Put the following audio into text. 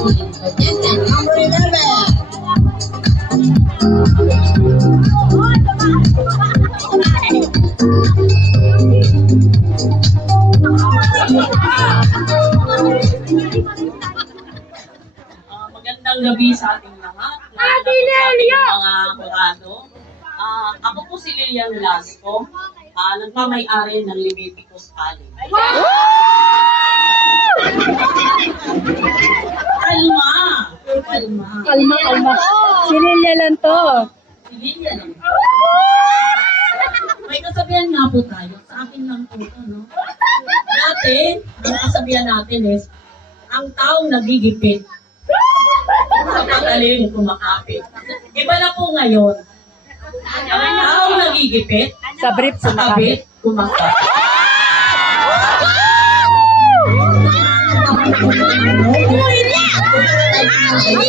Contestant number 11. Magandang gabi sa ating lahat. Lalo na po sa ating mga kurado. Ako po si Lilian Lasco, nagmamay-ari ng Leviticus College. Kalma! Kalma! Kalma, kalma. Si Lilia lang to. Si Lilian lang. May kasabihan nga po tayo. Sa akin lang po ito, no? Dati, ang kasabihan natin is, ang taong nagigipit, ang magaling kumakapit. Iba na po ngayon. Ang taong nagigipit, Sa brief, sa kabit, kumakapit. Uy,